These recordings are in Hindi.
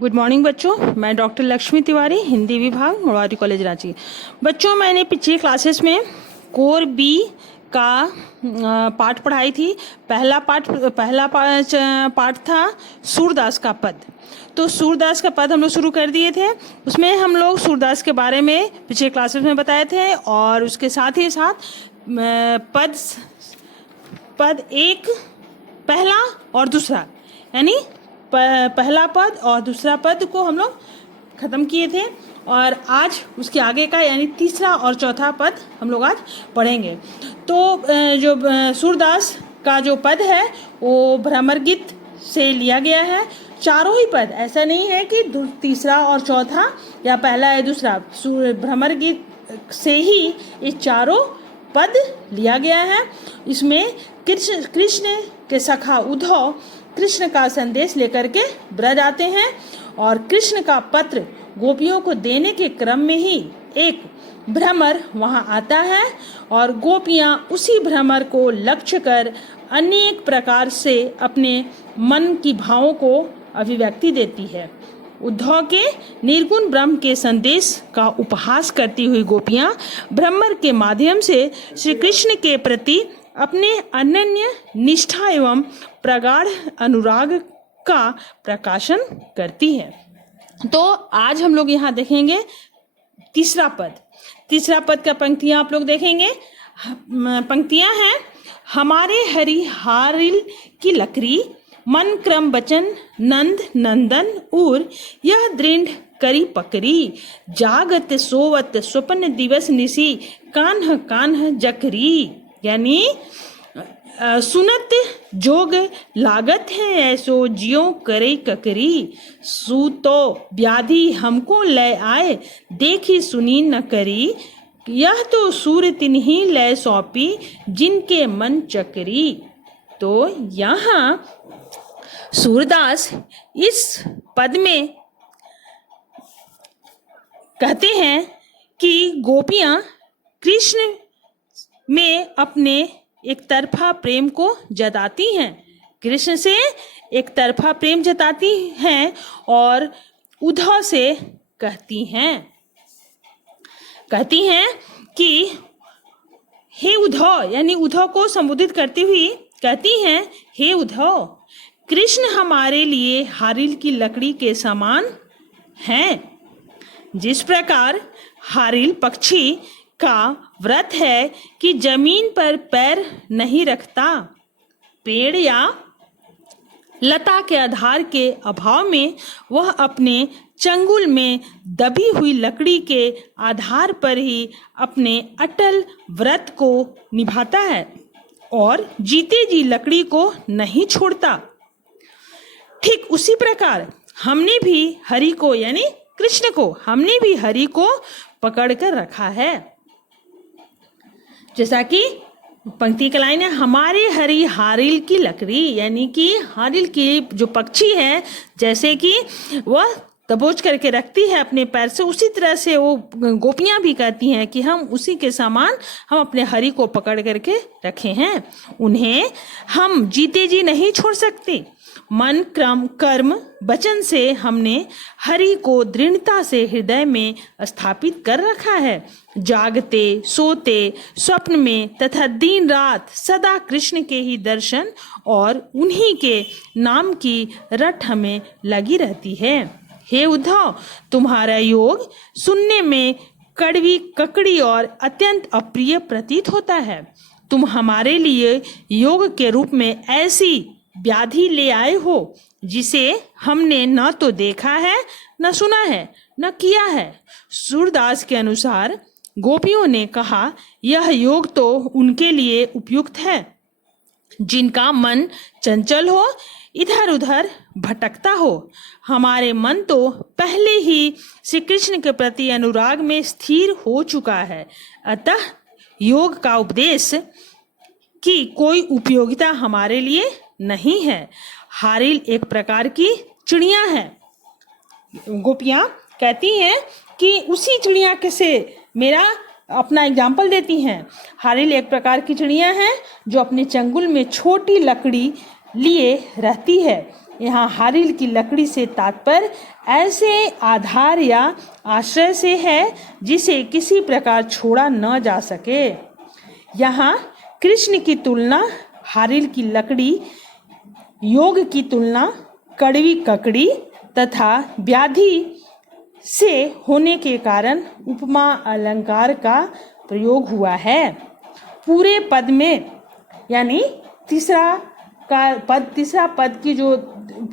गुड मॉर्निंग बच्चों, मैं डॉक्टर लक्ष्मी तिवारी, हिंदी विभाग, मोरारजी कॉलेज रांची। बच्चों, मैंने पिछली क्लासेस में कोर बी का पाठ पढ़ाई थी। पहला पाठ था सूरदास का पद। तो सूरदास का पद हम लोग शुरू कर दिए थे। उसमें हम लोग सूरदास के बारे में पिछले क्लासेस में बताए थे और उसके साथ ही साथ पद एक, पहला और दूसरा, यानी पहला पद और दूसरा पद को हम लोग ख़त्म किए थे। और आज उसके आगे का यानी तीसरा और चौथा पद हम लोग आज पढ़ेंगे। तो जो सूरदास का जो पद है वो भ्रमर गीत से लिया गया है। चारों ही पद, ऐसा नहीं है कि तीसरा और चौथा या पहला या दूसरा, भ्रमर गीत से ही ये चारों पद लिया गया है। इसमें कृष्ण के सखा उद्धव कृष्ण का संदेश लेकर के ब्रज आते हैं और कृष्ण का पत्र गोपियों को देने के क्रम में ही एक भ्रमर वहां आता है और गोपियां उसी भ्रमर को लक्ष्य कर अनेक प्रकार से अपने मन की भावों को अभिव्यक्ति देती है। उद्धव के निर्गुण ब्रह्म के संदेश का उपहास करती हुई गोपियां भ्रमर के माध्यम से श्री कृष्ण के प्रति अपने अनन्य निष्ठा एवं प्रगाढ़ अनुराग का प्रकाशन करती है। तो आज हम लोग यहाँ देखेंगे तीसरा पद का पंक्तियां आप लोग देखेंगे। पंक्तियां हैं, हमारे हरि हारिल की लकड़ी, मन क्रम बचन नंद नंदन उर, यह दृढ़ करी पकड़ी, जागत सोवत स्वप्न दिवस निसी, कान्ह कान्ह जकरी। यानी सुनत जोग लागत है ऐसो जियो करे ककरी, सूतो व्याधि हमको ले आए, देखी सुनी न करी, यह तो सूर तिन्ही ले सौंपी, जिनके मन चकरी। तो यहाँ सूरदास इस पद में कहते हैं कि गोपियां कृष्ण में अपने एक तरफा प्रेम को जताती हैं, कृष्ण से एक तरफा प्रेम जताती हैं और उद्धव से कहती हैं कि हे उद्धव, यानी उद्धव को संबोधित करती हुई कहती हैं, हे उद्धव, कृष्ण हमारे लिए हारिल की लकड़ी के समान हैं। जिस प्रकार हारिल पक्षी का व्रत है कि जमीन पर पैर नहीं रखता, पेड़ या लता के आधार के अभाव में वह अपने चंगुल में दबी हुई लकड़ी के आधार पर ही अपने अटल व्रत को निभाता है और जीते जी लकड़ी को नहीं छोड़ता। ठीक उसी प्रकार हमने भी हरि को, यानी कृष्ण को, हमने भी हरि को पकड़ कर रखा है। जैसा कि पंक्ति का लाइन है, हमारे हरि हारिल की लकड़ी, यानी कि हारिल की जो पक्षी है, जैसे कि वह दबोच करके रखती है अपने पैर से, उसी तरह से वो गोपियां भी कहती हैं कि हम उसी के समान हम अपने हरि को पकड़ करके रखे हैं, उन्हें हम जीते जी नहीं छोड़ सकते। मन क्रम कर्म वचन से हमने हरि को दृढ़ता से हृदय में स्थापित कर रखा है। जागते सोते स्वप्न में तथा दिन रात सदा कृष्ण के ही दर्शन और उन्हीं के नाम की रट हमें लगी रहती है। हे उद्धव, तुम्हारा योग सुनने में कड़वी ककड़ी और अत्यंत अप्रिय प्रतीत होता है। तुम हमारे लिए योग के रूप में ऐसी व्याधि ले आए हो जिसे हमने न तो देखा है, न सुना है, न किया है। सूरदास के अनुसार गोपियों ने कहा, यह योग तो उनके लिए उपयुक्त है जिनका मन चंचल हो, इधर उधर भटकता हो। हमारे मन तो पहले ही श्री कृष्ण के प्रति अनुराग में स्थिर हो चुका है, अतः योग का उपदेश की कोई उपयोगिता हमारे लिए नहीं है। हारिल एक प्रकार की चिड़िया है। गोपियां कहती हैं कि उसी चिड़िया के से मेरा अपना एग्जाम्पल देती हैं। हारिल एक प्रकार की चिड़िया है जो अपने चंगुल में छोटी लकड़ी लिए रहती है, यहाँ हारिल की लकड़ी से तात्पर्य ऐसे आधार या आश्रय से है जिसे किसी प्रकार छोड़ा न जा सके। यहाँ कृष्ण की तुलना हारिल की लकड़ी, योग की तुलना कड़वी ककड़ी तथा व्याधि से होने के कारण उपमा अलंकार का प्रयोग हुआ है। पूरे पद में यानी तीसरा पद की जो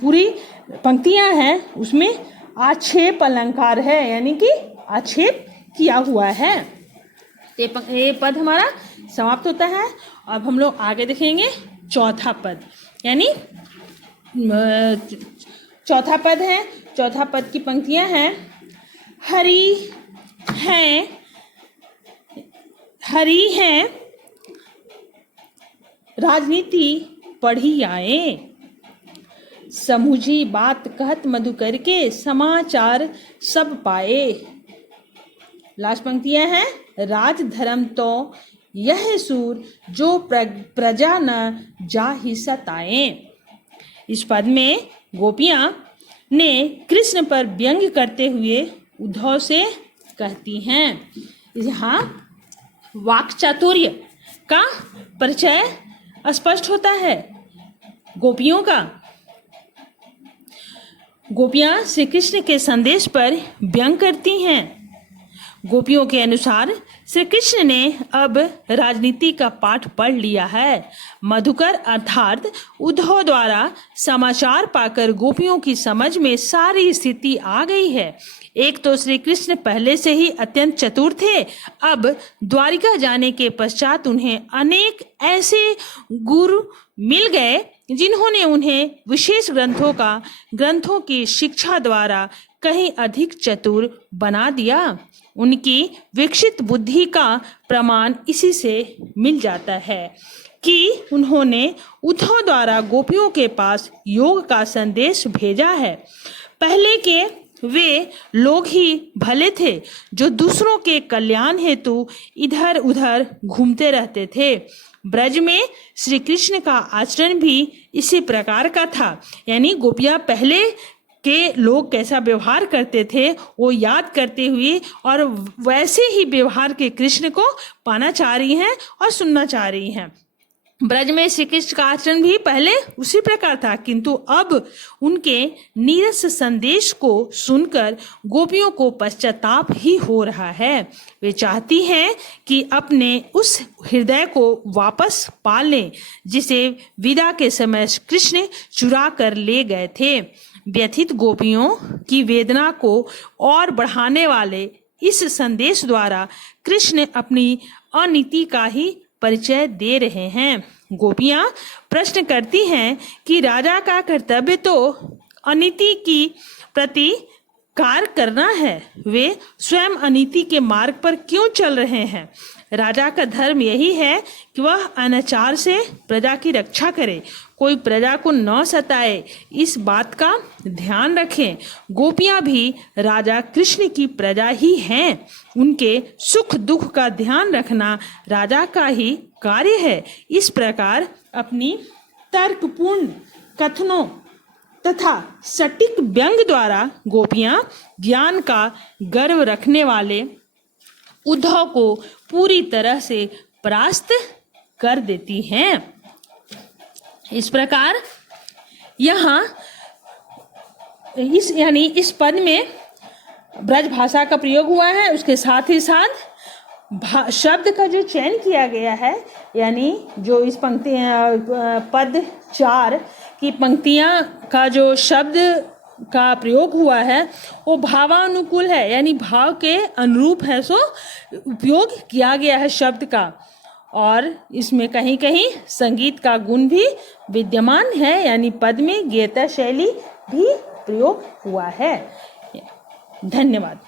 पूरी पंक्तियां हैं उसमें आक्षेप अलंकार है, यानी कि आक्षेप किया हुआ है। ये पद हमारा समाप्त होता है। अब हम लोग आगे देखेंगे चौथा पद, यानी चौथा पद है। चौथा पद की पंक्तियां हैं, हरि हैं राजनीति पढ़ी आए, समझी बात कहत मधुकर के समाचार सब पाए। लास्ट पंक्तियां हैं, राज धर्म तो यह सूर जो प्रजा न जाहि सताए। इस पद में गोपियां ने कृष्ण पर व्यंग करते हुए उद्धव से कहती हैं। यहाँ वाक् चातुर्य का परिचय स्पष्ट होता है गोपियों का। गोपियां श्री कृष्ण के संदेश पर व्यंग करती हैं। गोपियों के अनुसार श्री कृष्ण ने अब राजनीति का पाठ पढ़ लिया है। मधुकर अर्थात उद्धव द्वारा समाचार पाकर गोपियों की समझ में सारी स्थिति आ गई है। एक तो श्री कृष्ण पहले से ही अत्यंत चतुर थे, अब द्वारिका जाने के पश्चात उन्हें अनेक ऐसे गुरु मिल गए जिन्होंने उन्हें विशेष ग्रंथों की शिक्षा द्वारा कहीं अधिक चतुर बना दिया। उनकी विकसित बुद्धि का प्रमाण इसी से मिल जाता है कि उन्होंने उद्धव द्वारा गोपियों के पास योग का संदेश भेजा है। पहले के वे लोग ही भले थे जो दूसरों के कल्याण हेतु इधर उधर घूमते रहते थे। ब्रज में श्री कृष्ण का आचरण भी इसी प्रकार का था, यानी गोपियां पहले के लोग कैसा व्यवहार करते थे वो याद करते हुए और वैसे ही व्यवहार के कृष्ण को पाना चाह रही हैं और सुनना चाह रही हैं। ब्रज में श्री कृष्ण का आचरण भी पहले उसी प्रकार था, किंतु अब उनके नीरस संदेश को सुनकर गोपियों को पश्चाताप ही हो रहा है। वे चाहती हैं कि अपने उस हृदय को वापस पा लें जिसे विदा के समय कृष्ण चुरा कर ले गए थे। व्यथित गोपियों की वेदना को और बढ़ाने वाले इस संदेश द्वारा कृष्ण अपनी अनीति का ही परिचय दे रहे हैं। गोपियां प्रश्न करती हैं कि राजा का कर्तव्य तो अनीति की प्रति कार्य करना है, वे स्वयं अनीति के मार्ग पर क्यों चल रहे हैं? राजा का धर्म यही है कि वह अनाचार से प्रजा की रक्षा करे, कोई प्रजा को न सताए, इस बात का ध्यान रखें। गोपियां भी राजा कृष्ण की प्रजा ही हैं, उनके सुख दुख का ध्यान रखना राजा का ही कार्य है। इस प्रकार अपनी तर्कपूर्ण कथनों तथा सटीक व्यंग द्वारा गोपियां ज्ञान का गर्व रखने वाले उद्धव को पूरी तरह से परास्त कर देती हैं। इस प्रकार यहाँ इस पद में ब्रज भाषा का प्रयोग हुआ है, उसके साथ ही साथ शब्द का जो चयन किया गया है, यानी जो इस पंक्ति पद 4 की पंक्तियां का जो शब्द का प्रयोग हुआ है वो भावानुकूल है, यानी भाव के अनुरूप है, सो उपयोग किया गया है शब्द का। और इसमें कहीं कहीं संगीत का गुण भी विद्यमान है, यानी पद में गीता शैली भी प्रयोग हुआ है। धन्यवाद।